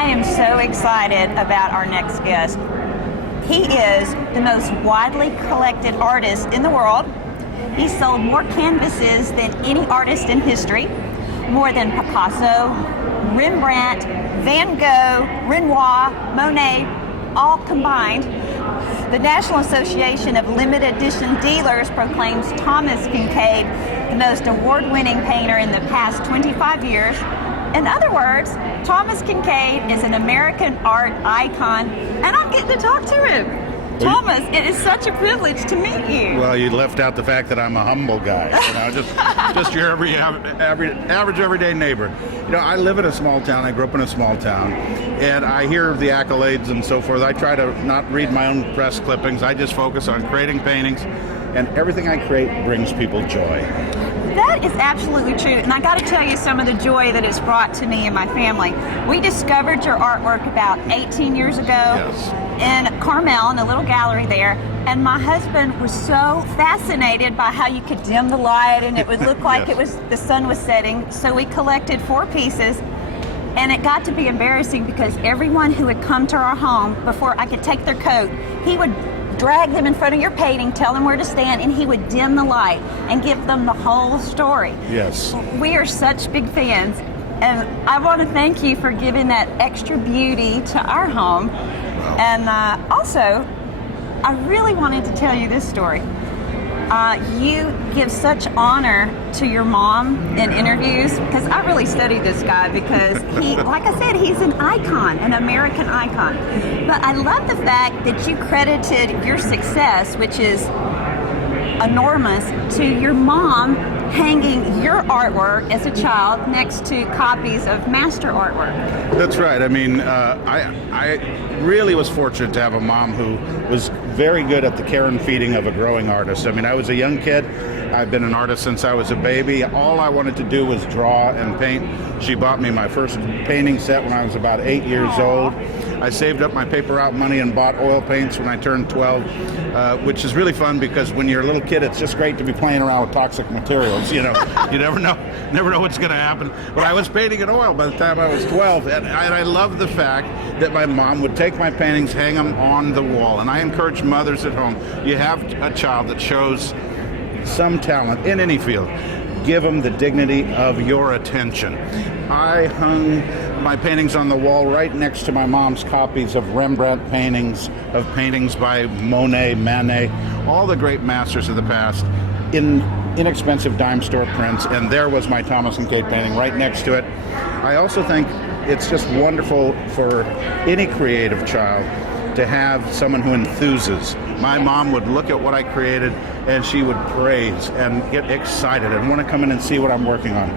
I am so excited about our next guest. He is the most widely collected artist in the world. He sold more canvases than any artist in history, more than Picasso, Rembrandt, Van Gogh, Renoir, Monet, all combined. The National Association of Limited Edition Dealers proclaims Thomas Kinkade the most award-winning painter in the past 25 years. In other words, Thomas Kinkade is an American art icon, and I'm getting to talk to him. Thomas, it is such a privilege to meet you. Well, you left out the fact that I'm a humble guy, just your average everyday neighbor. I live in a small town. I grew up in a small town, and I hear the accolades and so forth. I try to not read my own press clippings. I just focus on creating paintings, and everything I create brings people joy. That is absolutely true, and I got to tell you some of the joy that it's brought to me and my family. We discovered your artwork about 18 years ago. Yes. In Carmel, in a little gallery there, and my husband was so fascinated by how you could dim the light and it would look like Yes. the sun was setting. So we collected 4 pieces, and it got to be embarrassing because everyone who would come to our home, before I could take their coat, he would drag them in front of your painting, tell them where to stand, and he would dim the light and give them the whole story. Yes. We are such big fans, and I want to thank you for giving that extra beauty to our home. Wow. And also, I really wanted to tell you this story. You give such honor to your mom in interviews, because I really studied this guy because he, like I said, he's an icon, an American icon. But I love the fact that you credited your success, which is enormous, to your mom hanging your artwork as a child next to copies of master artwork. That's right. I mean, I really was fortunate to have a mom who was very good at the care and feeding of a growing artist. I mean, I was a young kid. I've been an artist since I was a baby. All I wanted to do was draw and paint. She bought me my first painting set when I was about 8 years old. I saved up my paper route money and bought oil paints when I turned 12, which is really fun because when you're a little kid, it's just great to be playing around with toxic materials. You never know what's going to happen. But I was painting in oil by the time I was 12, and I love the fact that my mom would take my paintings, hang them on the wall. And I encourage mothers at home, you have a child that shows some talent in any field, give them the dignity of your attention. I hung my paintings on the wall right next to my mom's copies of Rembrandt paintings, of paintings by Monet, Manet, all the great masters of the past, in inexpensive dime store prints, and there was my Thomas Kinkade painting right next to it. I also think it's just wonderful for any creative child to have someone who enthuses. My mom would look at what I created and she would praise and get excited and want to come in and see what I'm working on.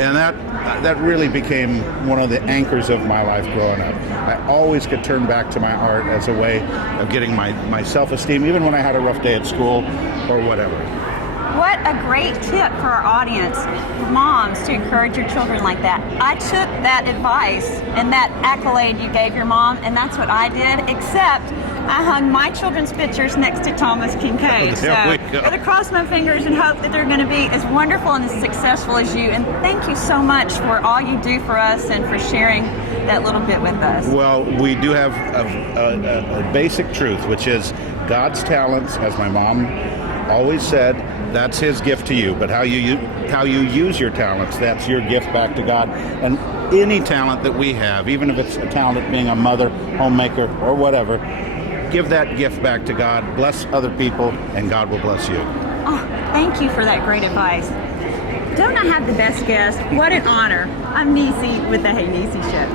And that really became one of the anchors of my life growing up. I always could turn back to my art as a way of getting my self-esteem, even when I had a rough day at school or whatever. What a great tip for our audience, moms, to encourage your children like that. I took that advice and that accolade you gave your mom, and that's what I did, except I hung my children's pictures next to Thomas Kinkade. There we go. I'm going to cross my fingers and hope that they're going to be as wonderful and as successful as you. And thank you so much for all you do for us and for sharing that little bit with us. Well, we do have a basic truth, which is God's talents, as my mom always said, that's his gift to you. But how you use your talents, that's your gift back to God. And any talent that we have, even if it's a talent of being a mother, homemaker, or whatever, give that gift back to God, bless other people, and God will bless you. Oh, thank you for that great advice. Don't I have the best guest? What an honor. I'm Nise with the Hey Nise Show.